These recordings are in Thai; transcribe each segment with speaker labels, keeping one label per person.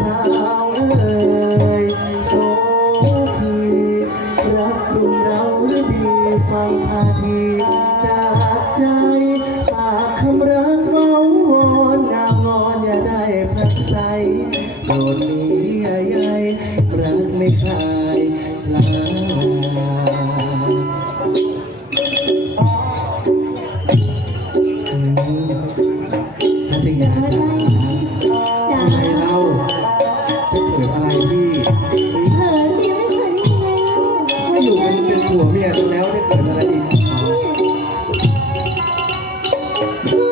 Speaker 1: สาวเอ๋ยโสพีรักกลุ่มเราดีฟังพาทีจากใจฝากคำรักเมาวอนงามงอนอย่าได้พลักใสโปรดมีใหญ่รักไม่คลายลา Thank you.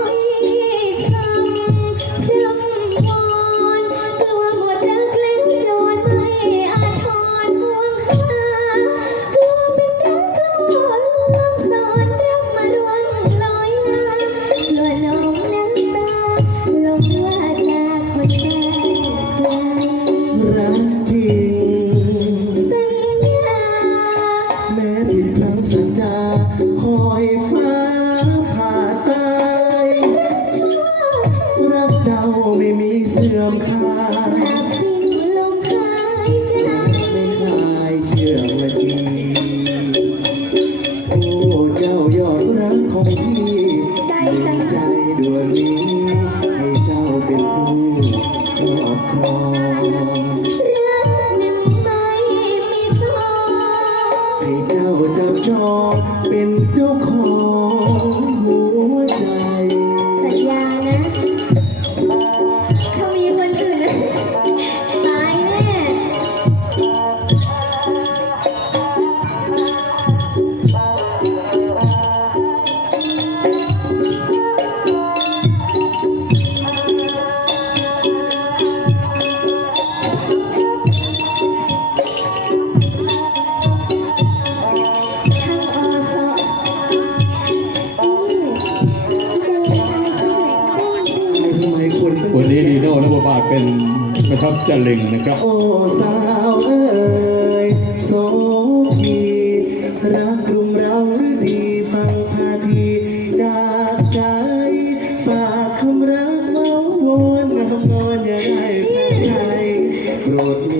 Speaker 1: ม
Speaker 2: คลาหายกสิ้นลมหายใจ
Speaker 1: ไม่คลายเชื่อมาทีโอ้เจ้ายอดรักของพี่ดวงใจดวงนี้ ให้เจ้าเป็นผู้ครอบครอง
Speaker 2: รักหนึ่งไม่มีสอง
Speaker 1: ให้เจ้าจับจองเป็นเจ้าของหัวใจ
Speaker 2: สัญญานะ
Speaker 3: ประทับจะเล็งนะครับ
Speaker 1: โอ้สาวเอ๋ยโสพีรักกลุ่มเราหรือดีฟังพาทีจากใจ ฝากคำรักเมาวอนงามงอนอย่าได้แพ้ใจโปรดมี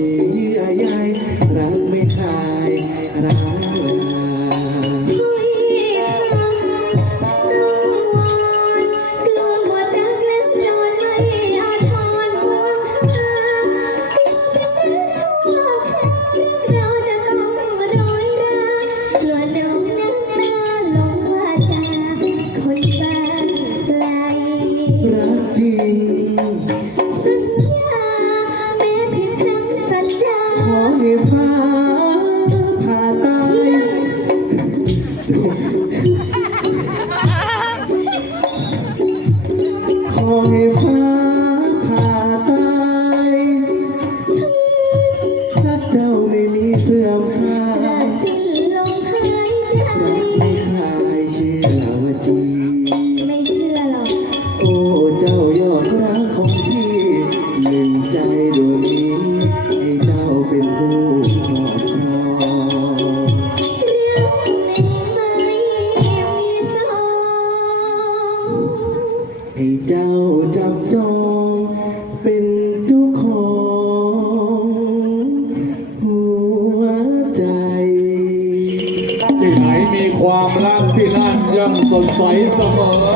Speaker 1: ฟ้าผ่าตายขอให้ฟ้า
Speaker 3: ที่ไหนมีความรักที่นั่นย่อมสดใสเสมอ